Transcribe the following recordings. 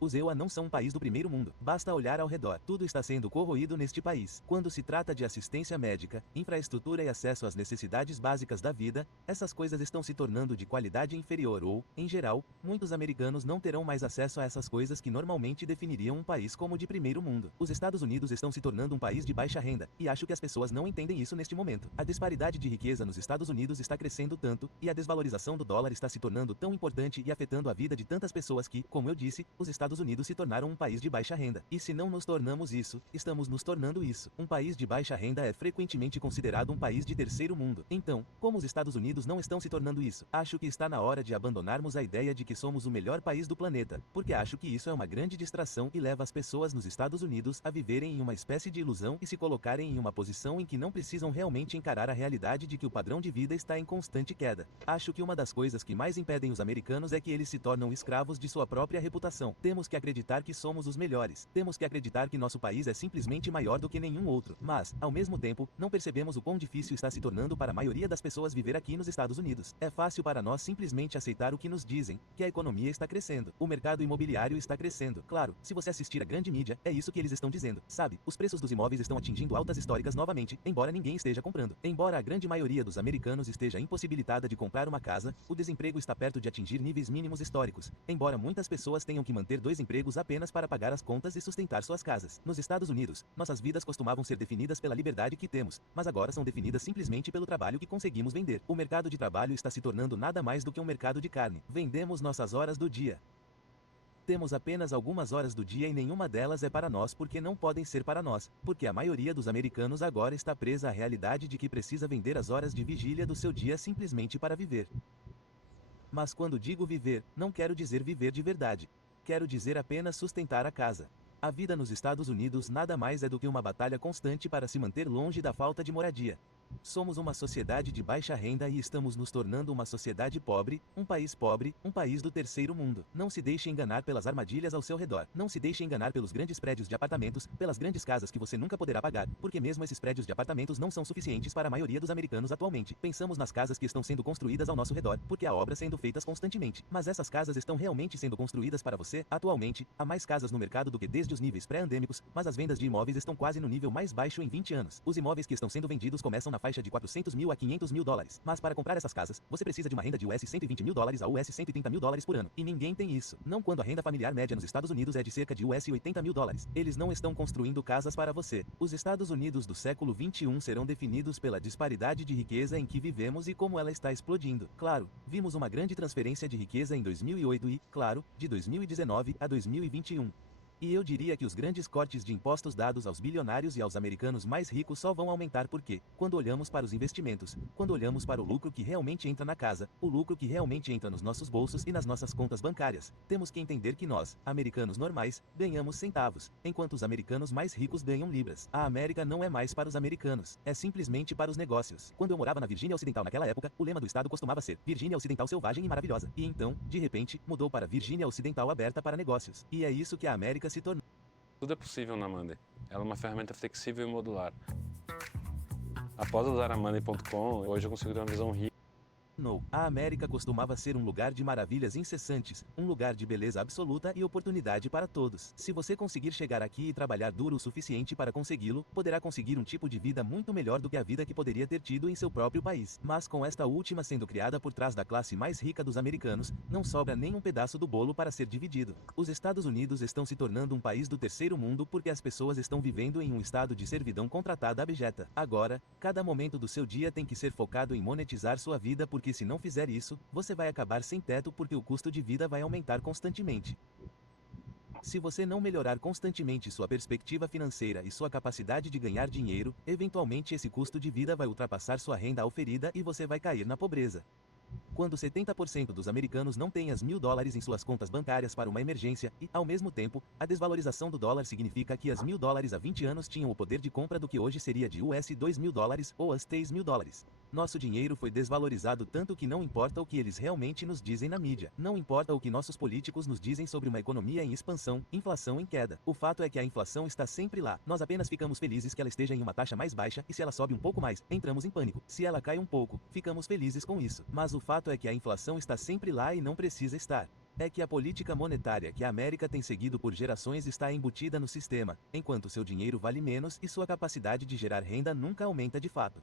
Os EUA não são um país do primeiro mundo. Basta olhar ao redor. Tudo está sendo corroído neste país. Quando se trata de assistência médica, infraestrutura e acesso às necessidades básicas da vida, essas coisas estão se tornando de qualidade inferior ou, em geral, muitos americanos não terão mais acesso a essas coisas que normalmente definiriam um país como de primeiro mundo. Os Estados Unidos estão se tornando um país de baixa renda, e acho que as pessoas não entendem isso neste momento. A disparidade de riqueza nos Estados Unidos está crescendo tanto, e a desvalorização do dólar está se tornando tão importante e afetando a vida de tantas pessoas que, como eu disse, os Estados Unidos se tornaram um país de baixa renda. E se não nos tornamos isso, estamos nos tornando isso. Um país de baixa renda é frequentemente considerado um país de terceiro mundo. Então, como os Estados Unidos não estão se tornando isso? Acho que está na hora de abandonarmos a ideia de que somos o melhor país do planeta, porque acho que isso é uma grande distração e leva as pessoas nos Estados Unidos a viverem em uma espécie de ilusão e se colocarem em uma posição em que não precisam realmente encarar a realidade de que o padrão de vida está em constante queda. Acho que uma das coisas que mais impedem os americanos é que eles se tornam escravos de sua própria reputação. Temos que acreditar que somos os melhores. Temos que acreditar que nosso país é simplesmente maior do que nenhum outro. Mas, ao mesmo tempo, não percebemos o quão difícil está se tornando para a maioria das pessoas viver aqui nos Estados Unidos. É fácil para nós simplesmente aceitar o que nos dizem, que a economia está crescendo. O mercado imobiliário está crescendo. Claro, se você assistir a grande mídia, é isso que eles estão dizendo. Sabe, os preços dos imóveis estão atingindo altas históricas novamente, embora ninguém esteja comprando. Embora a grande maioria dos americanos esteja impossibilitada de comprar uma casa, o desemprego está perto de atingir níveis mínimos históricos. Embora muitas pessoas tenham que manter dois empregos apenas para pagar as contas e sustentar suas casas. Nos Estados Unidos, nossas vidas costumavam ser definidas pela liberdade que temos, mas agora são definidas simplesmente pelo trabalho que conseguimos vender. O mercado de trabalho está se tornando nada mais do que um mercado de carne. Vendemos nossas horas do dia. Temos apenas algumas horas do dia e nenhuma delas é para nós porque não podem ser para nós, porque a maioria dos americanos agora está presa à realidade de que precisa vender as horas de vigília do seu dia simplesmente para viver. Mas quando digo viver, não quero dizer viver de verdade. Quero dizer apenas sustentar a casa. A vida nos Estados Unidos nada mais é do que uma batalha constante para se manter longe da falta de moradia. Somos uma sociedade de baixa renda e estamos nos tornando uma sociedade pobre, um país do terceiro mundo. Não se deixe enganar pelas armadilhas ao seu redor. Não se deixe enganar pelos grandes prédios de apartamentos, pelas grandes casas que você nunca poderá pagar, porque mesmo esses prédios de apartamentos não são suficientes para a maioria dos americanos atualmente. Pensamos nas casas que estão sendo construídas ao nosso redor, porque há obras sendo feitas constantemente. Mas essas casas estão realmente sendo construídas para você? Atualmente, há mais casas no mercado do que desde os níveis pré-pandêmicos, mas as vendas de imóveis estão quase no nível mais baixo em 20 anos. Os imóveis que estão sendo vendidos começam na faixa de 400 mil a 500 mil dólares. Mas para comprar essas casas, você precisa de uma renda de US 120 mil dólares a US 130 mil dólares por ano. E ninguém tem isso. Não quando a renda familiar média nos Estados Unidos é de cerca de US 80 mil dólares. Eles não estão construindo casas para você. Os Estados Unidos do século 21 serão definidos pela disparidade de riqueza em que vivemos e como ela está explodindo. Claro, vimos uma grande transferência de riqueza em 2008 e, claro, de 2019 a 2021. E eu diria que os grandes cortes de impostos dados aos bilionários e aos americanos mais ricos só vão aumentar porque, quando olhamos para os investimentos, quando olhamos para o lucro que realmente entra na casa, o lucro que realmente entra nos nossos bolsos e nas nossas contas bancárias, temos que entender que nós, americanos normais, ganhamos centavos, enquanto os americanos mais ricos ganham libras. A América não é mais para os americanos, é simplesmente para os negócios. Quando eu morava na Virgínia Ocidental naquela época, o lema do estado costumava ser Virgínia Ocidental selvagem e maravilhosa. E então, de repente, mudou para Virgínia Ocidental aberta para negócios. E é isso que a América se tornou. Tudo é possível na Monday. Ela é uma ferramenta flexível e modular. Após usar a Monday.com, hoje eu consigo ter uma visão rica. A América costumava ser um lugar de maravilhas incessantes, um lugar de beleza absoluta e oportunidade para todos. Se você conseguir chegar aqui e trabalhar duro o suficiente para consegui-lo, poderá conseguir um tipo de vida muito melhor do que a vida que poderia ter tido em seu próprio país. Mas com esta última sendo criada por trás da classe mais rica dos americanos, não sobra nem um pedaço do bolo para ser dividido. Os Estados Unidos estão se tornando um país do terceiro mundo porque as pessoas estão vivendo em um estado de servidão contratada abjeta. Agora, cada momento do seu dia tem que ser focado em monetizar sua vida porque se não fizer isso, você vai acabar sem teto porque o custo de vida vai aumentar constantemente. Se você não melhorar constantemente sua perspectiva financeira e sua capacidade de ganhar dinheiro, eventualmente esse custo de vida vai ultrapassar sua renda oferida e você vai cair na pobreza. Quando 70% dos americanos não têm as $1.000 em suas contas bancárias para uma emergência, e, ao mesmo tempo, a desvalorização do dólar significa que as $1.000 há 20 anos tinham o poder de compra do que hoje seria de US $2.000 ou as $3.000. Nosso dinheiro foi desvalorizado tanto que não importa o que eles realmente nos dizem na mídia. Não importa o que nossos políticos nos dizem sobre uma economia em expansão, inflação em queda. O fato é que a inflação está sempre lá. Nós apenas ficamos felizes que ela esteja em uma taxa mais baixa e se ela sobe um pouco mais, entramos em pânico. Se ela cai um pouco, ficamos felizes com isso. Mas o fato é que a inflação está sempre lá e não precisa estar. É que a política monetária que a América tem seguido por gerações está embutida no sistema, enquanto seu dinheiro vale menos e sua capacidade de gerar renda nunca aumenta de fato.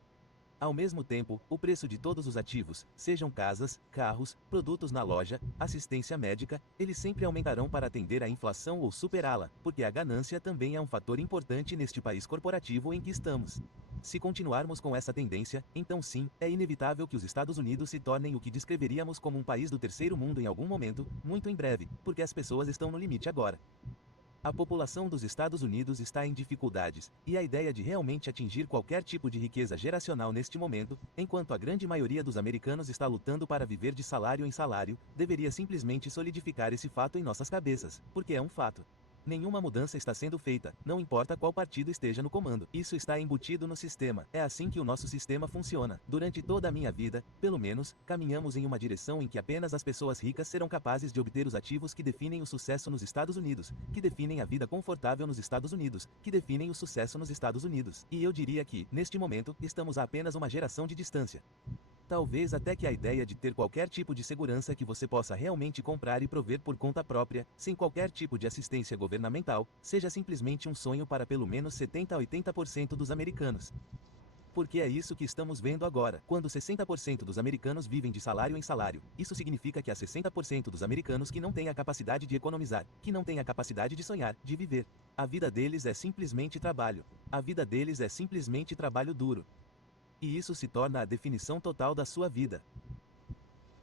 Ao mesmo tempo, o preço de todos os ativos, sejam casas, carros, produtos na loja, assistência médica, eles sempre aumentarão para atender à inflação ou superá-la, porque a ganância também é um fator importante neste país corporativo em que estamos. Se continuarmos com essa tendência, então sim, é inevitável que os Estados Unidos se tornem o que descreveríamos como um país do terceiro mundo em algum momento, muito em breve, porque as pessoas estão no limite agora. A população dos Estados Unidos está em dificuldades, e a ideia de realmente atingir qualquer tipo de riqueza geracional neste momento, enquanto a grande maioria dos americanos está lutando para viver de salário em salário, deveria simplesmente solidificar esse fato em nossas cabeças, porque é um fato. Nenhuma mudança está sendo feita, não importa qual partido esteja no comando. Isso está embutido no sistema. É assim que o nosso sistema funciona. Durante toda a minha vida, pelo menos, caminhamos em uma direção em que apenas as pessoas ricas serão capazes de obter os ativos que definem o sucesso nos Estados Unidos, que definem a vida confortável nos Estados Unidos, que definem o sucesso nos Estados Unidos. E eu diria que, neste momento, estamos a apenas uma geração de distância. Talvez até que a ideia de ter qualquer tipo de segurança que você possa realmente comprar e prover por conta própria, sem qualquer tipo de assistência governamental, seja simplesmente um sonho para pelo menos 70 a 80% dos americanos. Porque é isso que estamos vendo agora. Quando 60% dos americanos vivem de salário em salário, isso significa que há 60% dos americanos que não têm a capacidade de economizar, que não têm a capacidade de sonhar, de viver. A vida deles é simplesmente trabalho. A vida deles é simplesmente trabalho duro. E isso se torna a definição total da sua vida.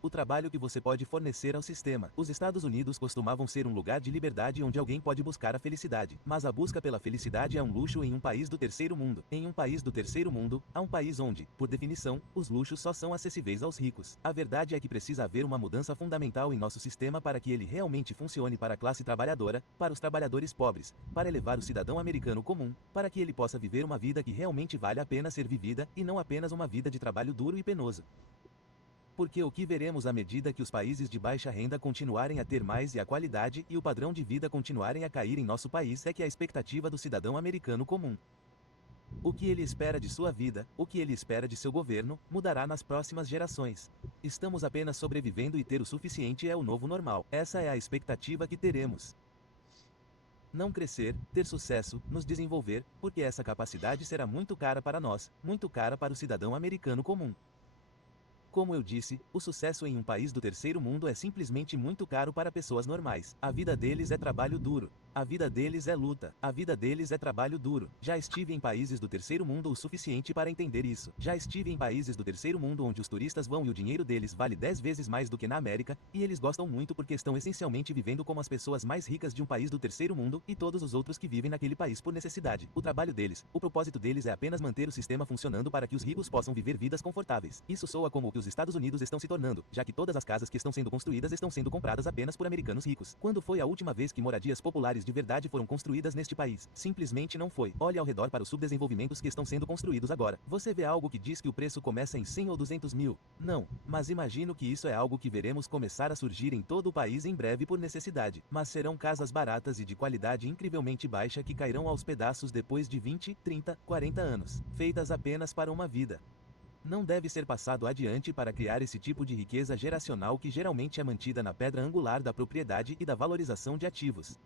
O trabalho que você pode fornecer ao sistema. Os Estados Unidos costumavam ser um lugar de liberdade onde alguém pode buscar a felicidade. Mas a busca pela felicidade é um luxo em um país do terceiro mundo. Em um país do terceiro mundo, há um país onde, por definição, os luxos só são acessíveis aos ricos. A verdade é que precisa haver uma mudança fundamental em nosso sistema para que ele realmente funcione para a classe trabalhadora, para os trabalhadores pobres, para elevar o cidadão americano comum, para que ele possa viver uma vida que realmente vale a pena ser vivida, e não apenas uma vida de trabalho duro e penoso. Porque o que veremos à medida que os países de baixa renda continuarem a ter mais e a qualidade e o padrão de vida continuarem a cair em nosso país é que a expectativa do cidadão americano comum, o que ele espera de sua vida, o que ele espera de seu governo, mudará nas próximas gerações. Estamos apenas sobrevivendo e ter o suficiente é o novo normal. Essa é a expectativa que teremos. Não crescer, ter sucesso, nos desenvolver, porque essa capacidade será muito cara para nós, muito cara para o cidadão americano comum. Como eu disse, o sucesso em um país do terceiro mundo é simplesmente muito caro para pessoas normais. A vida deles é trabalho duro. A vida deles é luta. A vida deles é trabalho duro. Já estive em países do terceiro mundo o suficiente para entender isso. Já estive em países do terceiro mundo onde os turistas vão e o dinheiro deles vale 10 vezes mais do que na América, e eles gostam muito porque estão essencialmente vivendo como as pessoas mais ricas de um país do terceiro mundo, e todos os outros que vivem naquele país por necessidade. O trabalho deles, o propósito deles é apenas manter o sistema funcionando para que os ricos possam viver vidas confortáveis. Isso soa como o que os Estados Unidos estão se tornando, já que todas as casas que estão sendo construídas estão sendo compradas apenas por americanos ricos. Quando foi a última vez que moradias populares de verdade foram construídas neste país? Simplesmente não foi. Olhe ao redor para os subdesenvolvimentos que estão sendo construídos agora. Você vê algo que diz que o preço começa em 100 ou 200 mil? Não. Mas imagino que isso é algo que veremos começar a surgir em todo o país em breve por necessidade. Mas serão casas baratas e de qualidade incrivelmente baixa que cairão aos pedaços depois de 20, 30, 40 anos. Feitas apenas para uma vida. Não deve ser passado adiante para criar esse tipo de riqueza geracional que geralmente é mantida na pedra angular da propriedade e da valorização de ativos.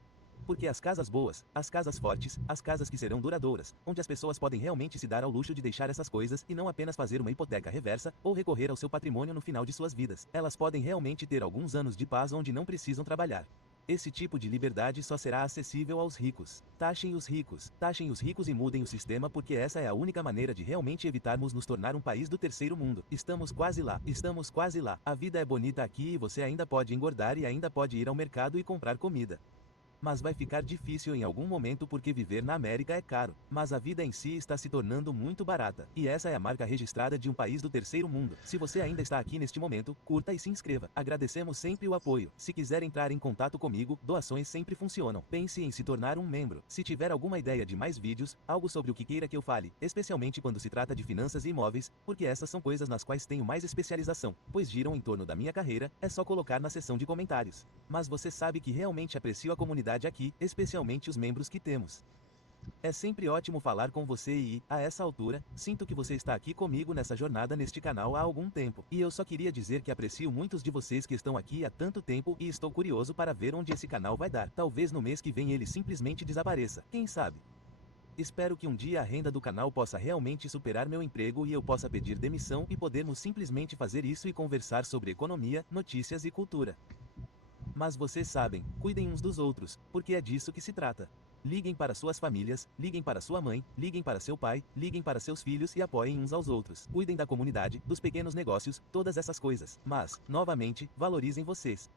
Porque as casas boas, as casas fortes, as casas que serão duradouras, onde as pessoas podem realmente se dar ao luxo de deixar essas coisas e não apenas fazer uma hipoteca reversa ou recorrer ao seu patrimônio no final de suas vidas, elas podem realmente ter alguns anos de paz onde não precisam trabalhar. Esse tipo de liberdade só será acessível aos ricos. Taxem os ricos e mudem o sistema, porque essa é a única maneira de realmente evitarmos nos tornar um país do terceiro mundo. Estamos quase lá, estamos quase lá. A vida é bonita aqui e você ainda pode engordar e ainda pode ir ao mercado e comprar comida. Mas vai ficar difícil em algum momento porque viver na América é caro, mas a vida em si está se tornando muito barata. E essa é a marca registrada de um país do terceiro mundo. Se você ainda está aqui neste momento, curta e se inscreva. Agradecemos sempre o apoio. Se quiser entrar em contato comigo, doações sempre funcionam. Pense em se tornar um membro. Se tiver alguma ideia de mais vídeos, algo sobre o que queira que eu fale, especialmente quando se trata de finanças e imóveis, porque essas são coisas nas quais tenho mais especialização, pois giram em torno da minha carreira, é só colocar na seção de comentários. Mas você sabe que realmente aprecio a comunidade aqui, especialmente os membros que temos. É sempre ótimo falar com você e, a essa altura, sinto que você está aqui comigo nessa jornada neste canal há algum tempo. E eu só queria dizer que aprecio muitos de vocês que estão aqui há tanto tempo e estou curioso para ver onde esse canal vai dar. Talvez no mês que vem ele simplesmente desapareça. Quem sabe? Espero que um dia a renda do canal possa realmente superar meu emprego e eu possa pedir demissão e podermos simplesmente fazer isso e conversar sobre economia, notícias e cultura. Mas vocês sabem, cuidem uns dos outros, porque é disso que se trata. Liguem para suas famílias, liguem para sua mãe, liguem para seu pai, liguem para seus filhos e apoiem uns aos outros. Cuidem da comunidade, dos pequenos negócios, todas essas coisas. Mas, novamente, valorizem vocês.